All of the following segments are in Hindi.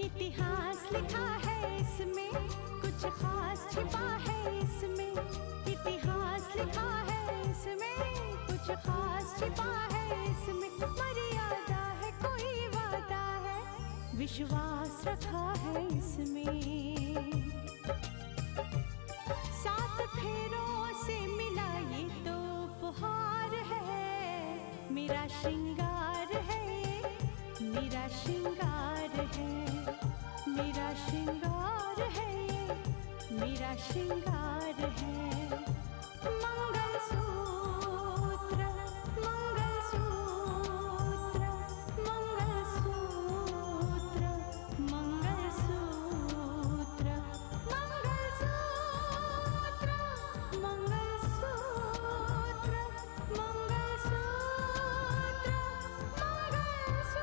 इतिहास लिखा है इसमें, कुछ खास छिपा है इसमें। इतिहास लिखा है इसमें, कुछ खास छिपा है इसमें। मर्यादा है, कोई वादा है, विश्वास रखा है इसमें। सात फेरों से मिला ये तो उपहार है, मेरा श्रृंगार है, मेरा श्रृंगार है, मेरा श्रृंगार है, मेरा श्रृंगार है। मंगलसूत्र, मंगलसूत्र, मंगलसूत्र, मंगलसूत्र, मंगलसूत्र, मंगलसूत्र, मंगलसूत्र, मंगलसूत्र।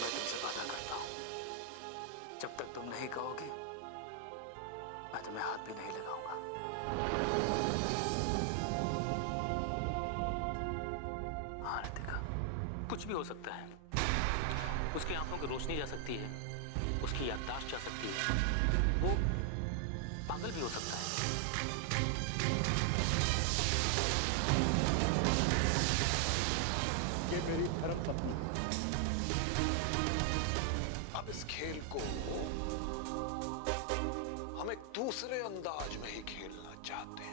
मैं तुमसे वादा करता हूं, जब तक तुम नहीं कहोगी मैं तुम्हें हाथ भी नहीं लगाऊंगा। हाँ रितिका, कुछ भी हो सकता है। उसकी आंखों की रोशनी जा सकती है, उसकी याददाश्त जा सकती है, वो पागल भी हो सकता है। ये मेरी धर्म पत्नी। अब इस खेल को हम एक दूसरे अंदाज में ही खेलना चाहते हैं।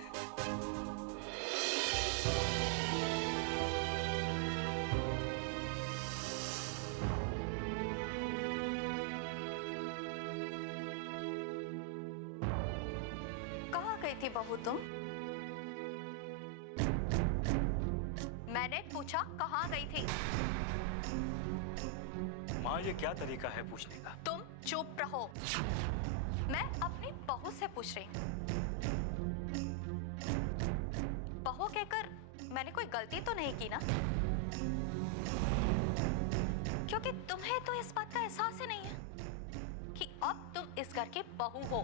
कहाँ गई थी बहू तुम? मैंने पूछा कहाँ गई थी? माँ, ये क्या तरीका है पूछने का? तुम चुप रहो, मैं अपनी बहू से पूछ रही हूँ। बहू कहकर मैंने कोई गलती तो नहीं की ना? क्योंकि तुम्हें तो इस बात का एहसास ही नहीं है कि अब तुम इस घर की बहू हो।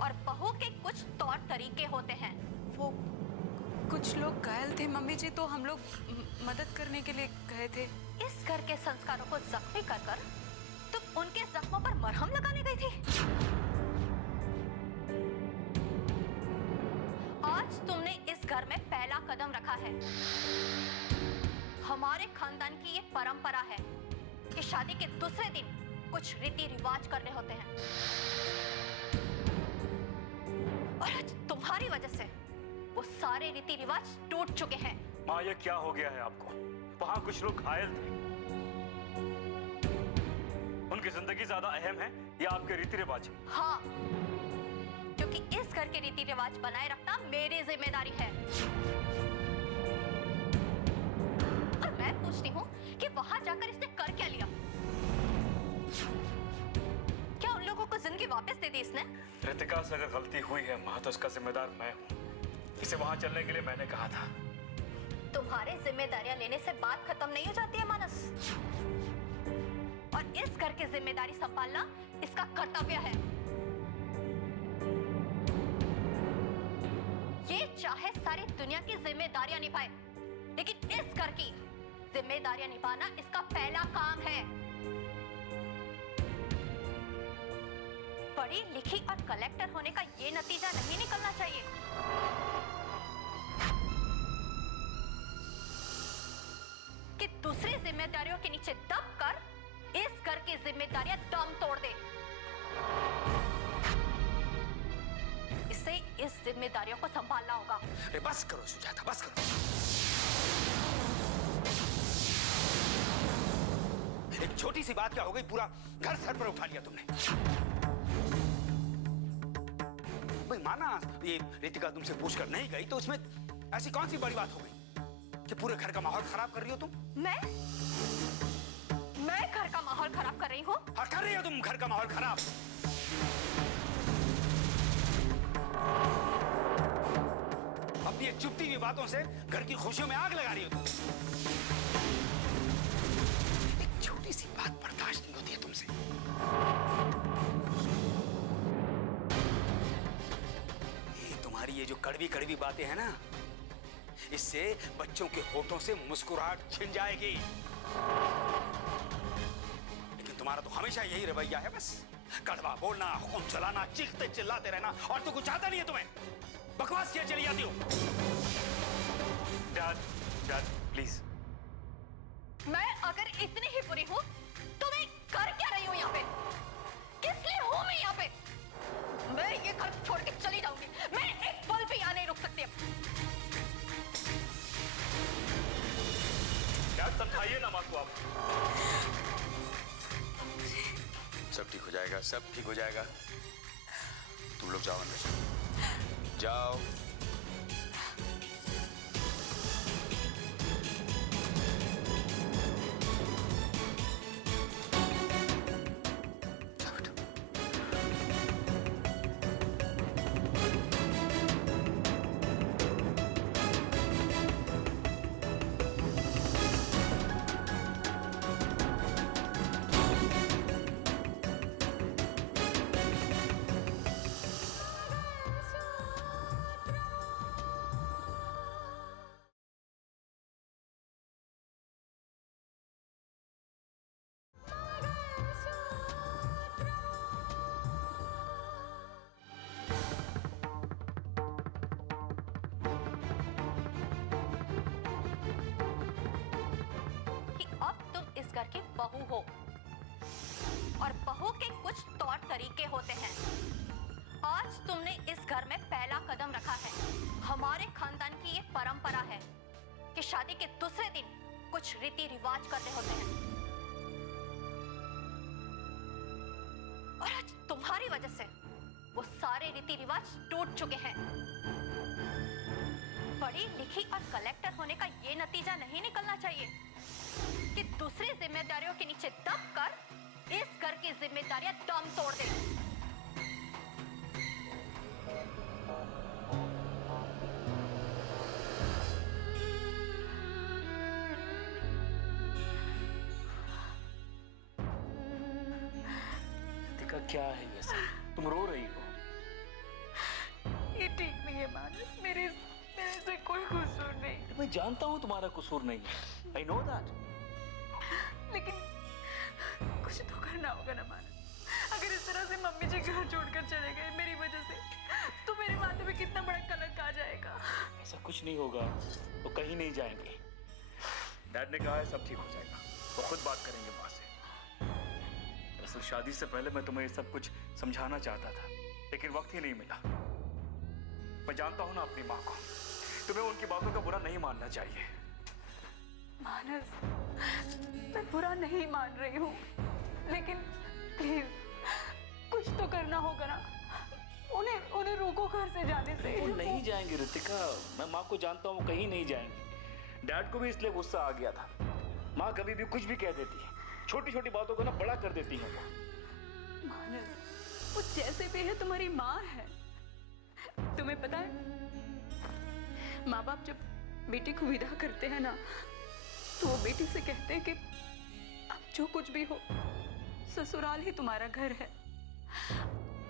और बहू के कुछ तौर तरीके होते हैं। वो कुछ लोग घायल थे मम्मी जी, तो हम लोग मदद करने के लिए गए थे। इस घर के संस्कारों को जख्मी कर कर तुम उनके जख्मों पर मरहम लगाने गई थी। आज तुमने इस घर में पहला कदम रखा है। हमारे खानदान की ये परंपरा है कि शादी के दूसरे दिन कुछ रीति रिवाज करने होते हैं, और आज तुम्हारी वजह से वो सारे रीति रिवाज टूट चुके हैं। माँ, ये क्या हो गया है आपको? वहां कुछ लोग घायल थे, उनकी जिंदगी ज्यादा अहम है या आपके रीति रिवाज? हाँ, क्योंकि इस घर के रीति रिवाज बनाए रखना मेरी जिम्मेदारी है। और मैं पूछती हूँ कि वहां जाकर इसने कर क्या लिया? क्या उन लोगों को जिंदगी वापस दे दी इसने? रितिका से अगर गलती हुई है माँ, तो उसका जिम्मेदार मैं हूँ। इसे वहां चलने के लिए मैंने कहा था। तुम्हारे जिम्मेदारियां लेने से बात खत्म नहीं हो जाती है मानस, और इस घर की जिम्मेदारी संभालना इसका कर्तव्य है। ये चाहे सारी दुनिया की जिम्मेदारियां निभाए, लेकिन इस घर की जिम्मेदारियां निभाना इसका पहला काम है। पढ़ी लिखी और कलेक्टर होने का ये नतीजा नहीं निकलना चाहिए कि दूसरी जिम्मेदारियों के नीचे दब कर इस घर की जिम्मेदारियां दम तोड़ दे। इससे इस जिम्मेदारियों को संभालना होगा। अरे बस करो सुजाता, बस करो। एक छोटी सी बात क्या हो गई, पूरा घर सर पर उठा लिया तुमने। भाई माना ये रितिका तुमसे पूछकर नहीं गई, तो उसमें ऐसी कौन सी बड़ी बात हो गई कि पूरे घर का माहौल खराब कर रही हो तुम? मैं घर का माहौल खराब कर रही हूँ? हाँ, कर रही हो तुम घर का माहौल खराब। अपनी ये चुपती हुई बातों से घर की खुशियों में आग लगा रही हो तुम। एक छोटी सी बात बर्दाश्त नहीं होती है तुमसे। ये तुम्हारी ये जो कड़वी कड़वी बातें हैं ना, इससे बच्चों के होठों से मुस्कुराहट छिन जाएगी। लेकिन तुम्हारा तो हमेशा यही रवैया है, बस कड़वा बोलना, हुक्म चलाना, चीखते चिल्लाते रहना, और तो कुछ आता नहीं है तुम्हें। बकवास किया चली जाती हो। Dad, dad please. मैं अगर इतनी ही बुरी हूँ तो मैं कर क्या रही हूँ यहाँ पे? किस लिए हूँ मैं यहाँ पे? मैं ये घर छोड़ के चली जाऊंगी। मैं एक पल भी यहाँ नहीं रुक सकती अब। डैड समझाइए ना माँ को आप। सब ठीक हो जाएगा, सब ठीक हो जाएगा। तुम लोग जाओ अंदर, जाओ। घर की बहू हो, और बहू के कुछ तौर तरीके होते हैं। आज तुमने इस घर में पहला कदम रखा है। हमारे खानदान की ये परंपरा है कि शादी के दूसरे दिन कुछ रीति रिवाज करने होते हैं, और आज तुम्हारी वजह से वो सारे रीति रिवाज टूट चुके हैं। पढ़ी लिखी और कलेक्टर होने का ये नतीजा नहीं निकलना चाहिए कि दूसरी जिम्मेदारियों के नीचे दबकर इस घर की जिम्मेदारियां दम तोड़ दे। रितिका, क्या है ये सब? तुम रो रही हो? ये ठीक नहीं है मानस, मेरे से कोई कसूर नहीं। मैं जानता हूँ तुम्हारा कसूर नहीं है, I know that। लेकिन कुछ तो करना होगा ना मानस। अगर इस तरह से मम्मी जी घर छोड़कर चले गए मेरी वजह से, तो मेरे माथे पे कितना बड़ा कलंक आ जाएगा। ऐसा कुछ नहीं होगा, वो कहीं नहीं जाएंगे। डैड ने कहा है सब ठीक हो जाएगा, वो खुद बात करेंगे माँ से। दरअसल शादी से पहले मैं तुम्हें ये सब कुछ समझाना चाहता था, लेकिन वक्त ही नहीं मिला। मैं जानता हूँ ना अपनी माँ को, तुम्हें उनकी बातों का बुरा नहीं मानना चाहिए। मानस, मैं बुरा नहीं मान रही हूँ, लेकिन प्लीज कुछ तो करना होगा ना। उन्हें रोको घर से जाने से। वो नहीं जाएंगे रितिका, मैं माँ को जानता हूँ, वो कहीं नहीं जाएंगे। डैड को भी इसलिए गुस्सा आ गया था। माँ कभी भी कुछ भी कह देती है, छोटी छोटी बातों को ना बड़ा कर देती है। मानस, वो जैसे भी है तुम्हारी माँ है। तुम्हें पता है, माँ बाप जब बेटी को विदा करते हैं ना, तो वो बेटी से कहते हैं कि अब जो कुछ भी हो, ससुराल ही तुम्हारा घर है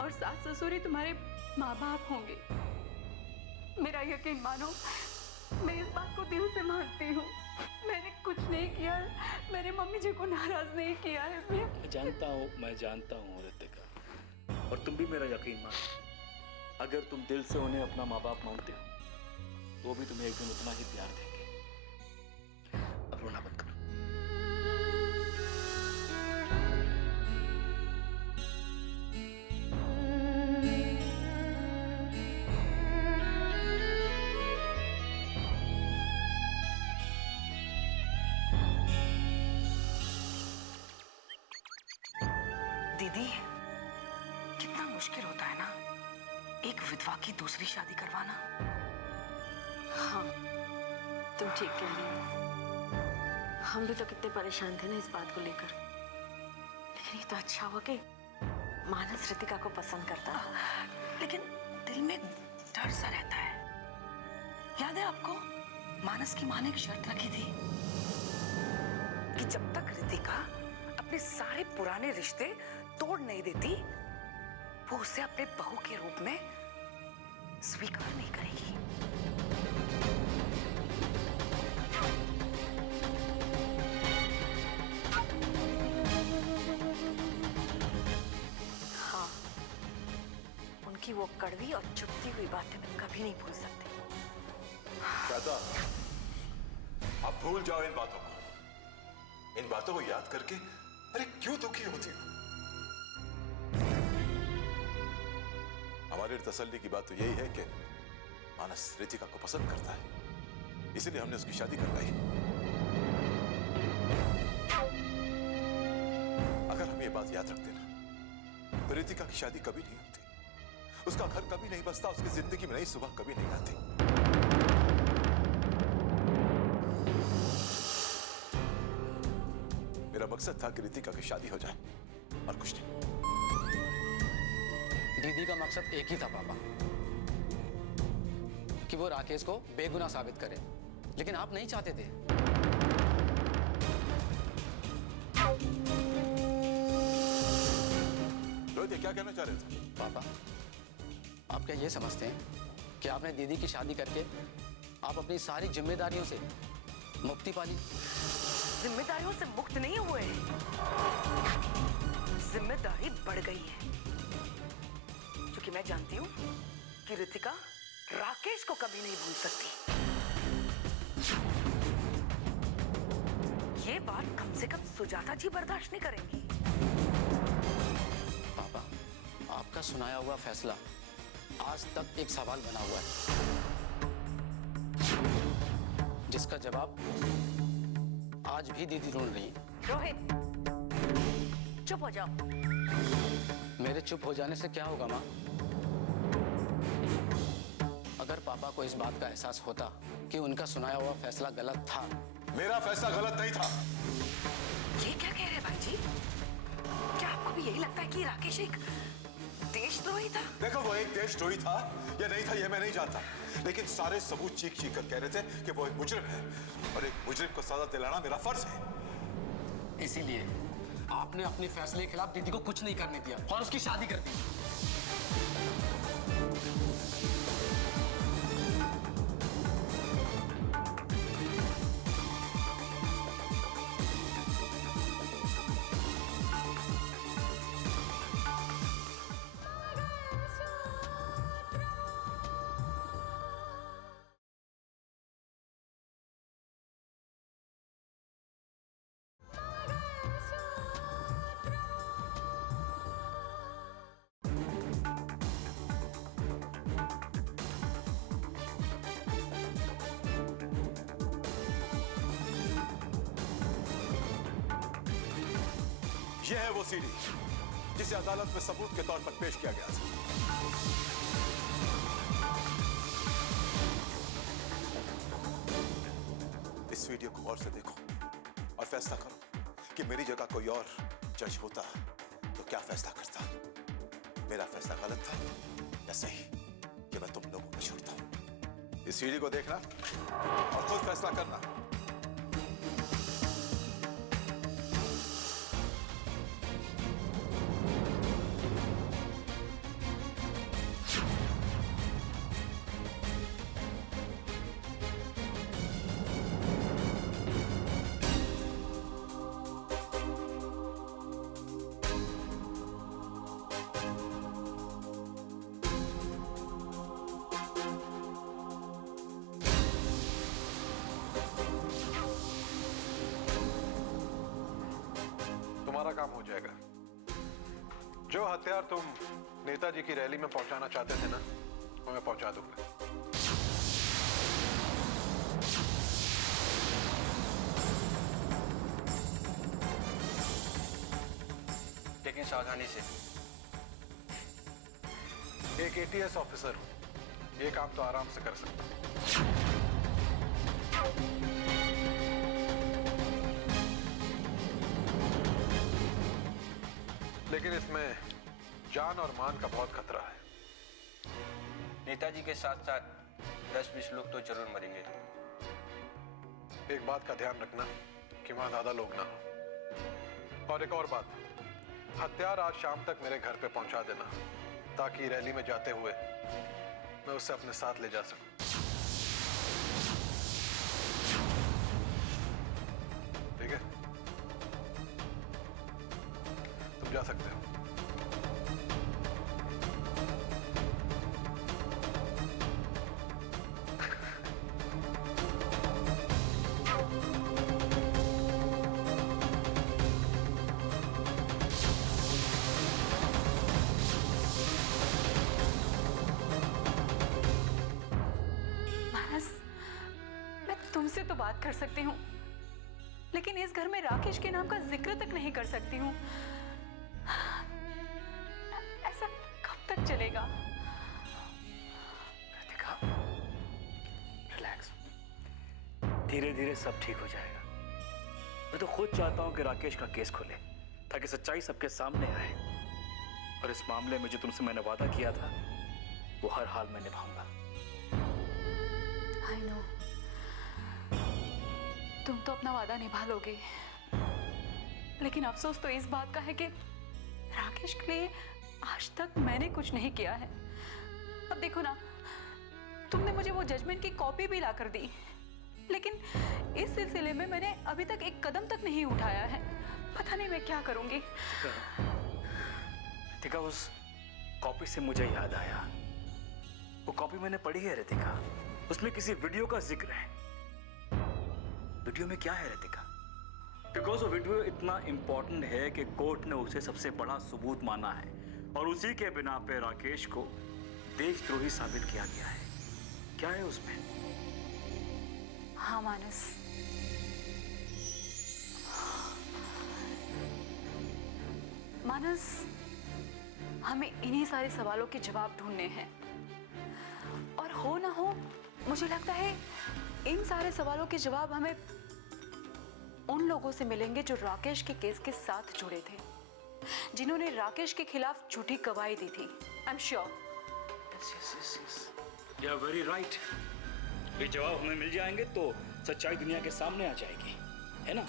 और सास ससुर ही तुम्हारे माँ बाप होंगे। मेरा यकीन मानो, मैं इस बात को दिल से मानती हूँ। मैंने कुछ नहीं किया, मैंने मम्मी जी को नाराज नहीं किया है। मैं जानता हूँ रितिका, और तुम भी मेरा यकीन मानो। अगर तुम दिल से उन्हें अपना माँ बाप मानते हो, तो वो भी तुम्हें एक दिन उतना ही प्यार देंगे। अब रोना बंद करो। दीदी, कितना मुश्किल होता है ना एक विधवा की दूसरी शादी करवाना। हाँ, तुम ठीक कह रही हो। हम भी तो कितने परेशान थे ना इस बात को लेकर। लेकिन ये तो अच्छा हुआ कि मानस रितिका को पसंद करता है। लेकिन दिल में डर सा रहता है। याद है आपको, मानस की माँ ने एक शर्त रखी थी कि जब तक रितिका अपने सारे पुराने रिश्ते तोड़ नहीं देती, वो उसे अपने बहू के रूप में स्वीकार नहीं करेगी। हाँ, उनकी वो कड़वी और चुभती हुई बातें मैं कभी नहीं भूल सकती। शारदा, आप भूल जाओ इन बातों को। इन बातों को याद करके अरे क्यों दुखी होती हो? हमारी तसल्ली की बात तो यही है कि मानस रितिका को पसंद करता है, इसीलिए हमने उसकी शादी करवाई। अगर हम ये बात याद रखते ना तो रितिका की शादी कभी नहीं होती, उसका घर कभी नहीं बसता, उसकी जिंदगी में नई सुबह कभी नहीं आती। मेरा मकसद था कि रितिका की शादी हो जाए और कुछ नहीं। दीदी का मकसद एक ही था पापा, कि वो राकेश को बेगुनाह साबित करे, लेकिन आप नहीं चाहते थे। रोहित, क्या कहना चाह रहे थे? पापा, आप क्या ये समझते हैं कि आपने दीदी की शादी करके आप अपनी सारी जिम्मेदारियों से मुक्ति पा ली? जिम्मेदारियों से मुक्त नहीं हुए, जिम्मेदारी बढ़ गई है, क्योंकि मैं जानती हूं कि रितिका राकेश को कभी नहीं भूल सकती। ये बात कम से कम सुजाता जी बर्दाश्त नहीं करेंगी। पापा, आपका सुनाया हुआ फैसला आज तक एक सवाल बना हुआ है, जिसका जवाब आज भी दीदी ढूंढ रही है। रोहित, चुप हो जाओ। मेरे चुप हो जाने से क्या होगा माँ? अगर पापा को इस बात का एहसास होता कि उनका सुनाया हुआ फैसला गलत था। मेरा फैसला गलत नहीं था। ये क्या कह रहे हैं भाई जी? क्या आपको भी यही लगता है कि राकेश एक देशद्रोही था? देखो, वो एक देशद्रोही था या नहीं था ये मैं नहीं जानता, लेकिन सारे सबूत चीख चीख कर कह रहे थे कि वो एक मुजरिम है और एक मुजरिम को सजा दिलाना मेरा फर्ज है। इसीलिए आपने अपने फैसले के खिलाफ दीदी को कुछ नहीं करने दिया और उसकी शादी कर दी। यह है वो सीडी जिसे अदालत में सबूत के तौर पर पेश किया गया था। इस वीडियो को गौर से देखो और फैसला करो कि मेरी जगह कोई और जज होता तो क्या फैसला करता। मेरा फैसला गलत था या सही, ये मैं तुम लोगों को छोड़ता हूं। इस सीडी को देखना और खुद फैसला करना। तुम्हारा काम हो जाएगा। जो हथियार तुम नेताजी की रैली में पहुंचाना चाहते थे ना, वो मैं पहुंचा दूंगा। लेकिन सावधानी से। एक एटीएस ऑफिसर हूं, ये काम तो आराम से कर सकता हूं। लेकिन इसमें जान और मान का बहुत खतरा है। नेताजी के साथ साथ 10-20 लोग तो जरूर मरेंगे। एक बात का ध्यान रखना कि वहां ज्यादा लोग ना हो। और एक और बात, हथियार आज शाम तक मेरे घर पे पहुंचा देना, ताकि रैली में जाते हुए मैं उसे अपने साथ ले जा सकूं। ठीक है, तुम जा सकते हो। तुमसे तो बात कर सकती हूँ, लेकिन इस घर में राकेश के नाम का जिक्र तक नहीं कर सकती हूँ। ऐसा कब तक चलेगा? कृतिका, रिलैक्स। धीरे धीरे सब ठीक हो जाएगा। मैं तो खुद चाहता हूं कि राकेश का केस खुले ताकि सच्चाई सबके सामने आए। और इस मामले में जो तुमसे मैंने वादा किया था वो हर हाल में निभाऊंगा। I know। तुम तो अपना वादा निभा लोगे, लेकिन अफसोस तो इस बात का है कि राकेश के लिए आज तक मैंने कुछ नहीं किया है। अब देखो ना, तुमने मुझे वो जजमेंट की कॉपी भी लाकर दी, लेकिन इस सिलसिले में मैंने अभी तक एक कदम तक नहीं उठाया है। पता नहीं मैं क्या करूंगी। रितिका, उस कॉपी से मुझे याद आया, वो कॉपी मैंने पढ़ी है रितिका। उसमें किसी वीडियो का जिक्र है। वीडियो में क्या है रितिका? बिकॉज वो वीडियो इतना इंपॉर्टेंट है कि कोर्ट ने उसे सबसे बड़ा सबूत माना है और उसी के बिना पे राकेश को देशद्रोही साबित किया गया है। क्या है उसमें? हाँ मानस, मानस, हमें इन्हीं सारे सवालों के जवाब ढूंढने हैं। और हो ना हो, मुझे लगता है इन सारे सवालों के जवाब हमें उन लोगों से मिलेंगे जो राकेश के केस के साथ जुड़े थे, जिन्होंने राकेश के खिलाफ झूठी गवाही दी थी। I am sure. You are very right. ये जवाब हमें मिल जाएंगे तो सच्चाई दुनिया के सामने आ जाएगी, है ना?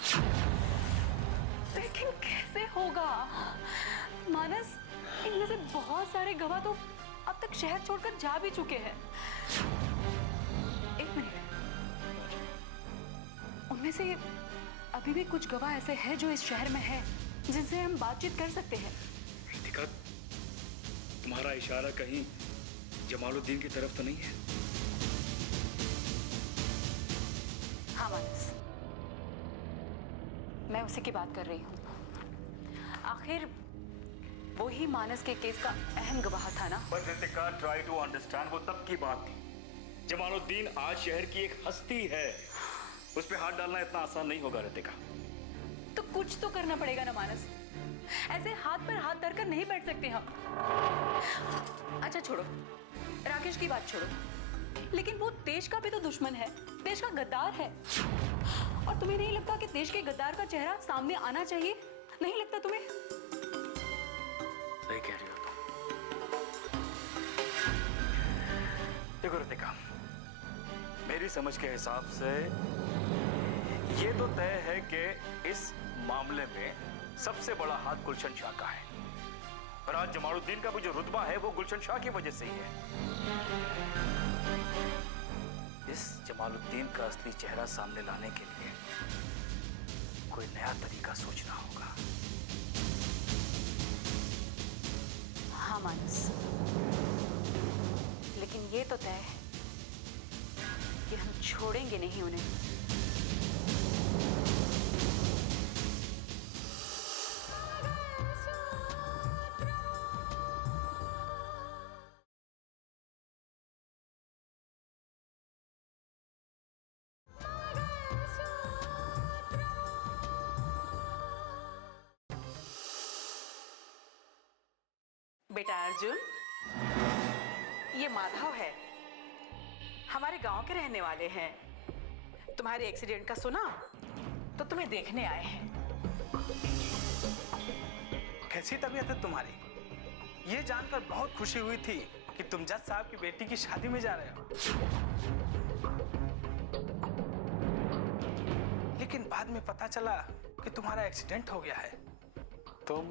लेकिन कैसे होगा मानस? इनमें से बहुत सारे गवाह तो अब तक शहर छोड़कर जा भी चुके हैं। एक मिनट, उनमें से अभी भी कुछ गवाह ऐसे हैं जो इस शहर में हैं, जिनसे हम बातचीत कर सकते हैं। रितिका, तुम्हारा इशारा कहीं जमालुद्दीन की तरफ तो नहीं है? हाँ मानस, मैं उसी की बात कर रही हूँ। आखिर वो ही मानस के केस का अहम गवाह था ना? But Ritika, try to understand, वो तब की बात थी। जमालुद्दीन आज शहर की एक हस्ती है, उस पे हाथ डालना इतना आसान नहीं होगा रितिका। तो कुछ तो करना पड़ेगा ना मानस, ऐसे हाथ पर हाथ धरकर नहीं बैठ सकते हम। अच्छा छोड़ो, राकेश की बात छोड़ो, लेकिन वो देश का भी तो दुश्मन है, देश का गद्दार है। और तुम्हें नहीं लगता कि देश के गद्दार का चेहरा सामने आना चाहिए? नहीं लगता तुम्हें? सही कह रही हो तुम। देखो रितिका, मेरी समझ के हिसाब से ये तो तय है कि इस मामले में सबसे बड़ा हाथ गुलशन शाह का है। और आज जमालुद्दीन का भी जो रुतबा है वो गुलशन शाह की वजह से ही है। इस जमालुद्दीन का असली चेहरा सामने लाने के लिए कोई नया तरीका सोचना होगा। हाँ मानस, लेकिन ये तो तय है कि हम छोड़ेंगे नहीं उन्हें। बेटा अर्जुन, ये माधव है, हमारे गांव के रहने वाले हैं। तुम्हारे एक्सीडेंट का सुना तो तुम्हें देखने आए हैं। कैसी तबीयत है तुम्हारी? ये जानकर बहुत खुशी हुई थी कि तुम जज साहब की बेटी की शादी में जा रहे हो, लेकिन बाद में पता चला कि तुम्हारा एक्सीडेंट हो गया है। तुम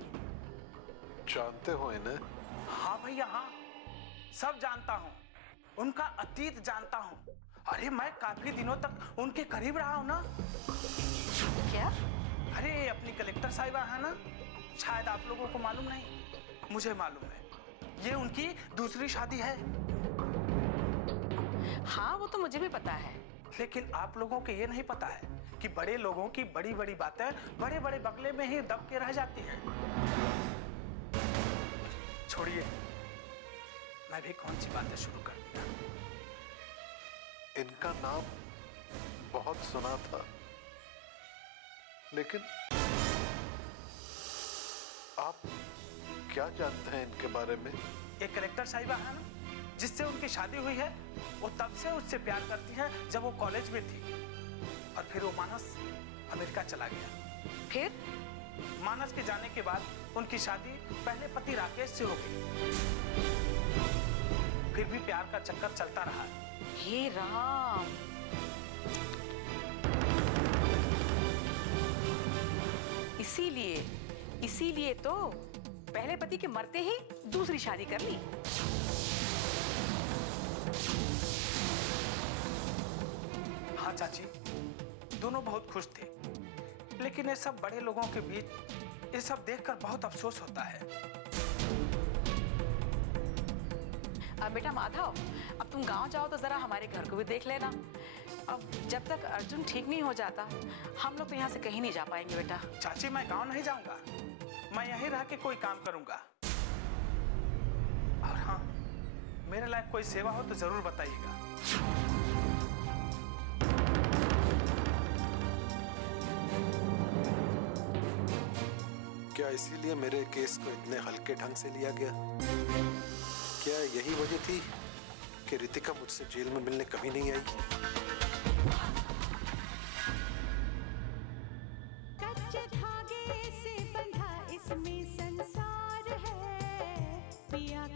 जानते हो इन्हें? हाँ भैया हाँ, सब जानता हूँ। उनका अतीत जानता हूँ। अरे मैं काफी दिनों तक उनके करीब रहा हूँ ना। क्या? अरे अपनी कलेक्टर साहिबा है ना, शायद आप लोगों को मालूम नहीं, मुझे मालूम है। ये उनकी दूसरी शादी है। हाँ वो तो मुझे भी पता है, लेकिन आप लोगों को ये नहीं पता है कि बड़े लोगों की बड़ी बड़ी बातें बड़े बड़े बगले में ही दब के रह जाती हैं। छोड़िए, मैं भी कौन सी बातें शुरू कर दिया। इनका नाम बहुत सुना था, लेकिन आप क्या जानते हैं इनके बारे में? एक कलेक्टर साहिबा है ना, जिससे उनकी शादी हुई है, वो तब से उससे प्यार करती है जब वो कॉलेज में थी। और फिर वो मानस अमेरिका चला गया। फिर मानस के जाने के बाद उनकी शादी पहले पति राकेश से हो गई। फिर भी प्यार का चक्कर चलता रहा। हे राम, इसीलिए तो पहले पति के मरते ही दूसरी शादी कर ली। हाँ चाची, दोनों बहुत खुश थे, लेकिन ये सब बड़े लोगों के बीच ये सब देखकर बहुत अफसोस होता है। अब बेटा माधव, अब तुम गांव जाओ तो जरा हमारे घर को भी देख लेना। अब जब तक अर्जुन ठीक नहीं हो जाता, हम लोग तो यहाँ से कहीं नहीं जा पाएंगे बेटा। चाची मैं गांव नहीं जाऊंगा, मैं यहीं रह के कोई काम करूंगा। और हाँ, मेरे लायक कोई सेवा हो तो जरूर बताइएगा। क्या इसीलिए मेरे केस को इतने हल्के ढंग से लिया गया? क्या यही वजह थी कि रितिका मुझसे जेल में मिलने कभी नहीं आई? कच्चे धागे से बंधा इसमें संसार है, पिया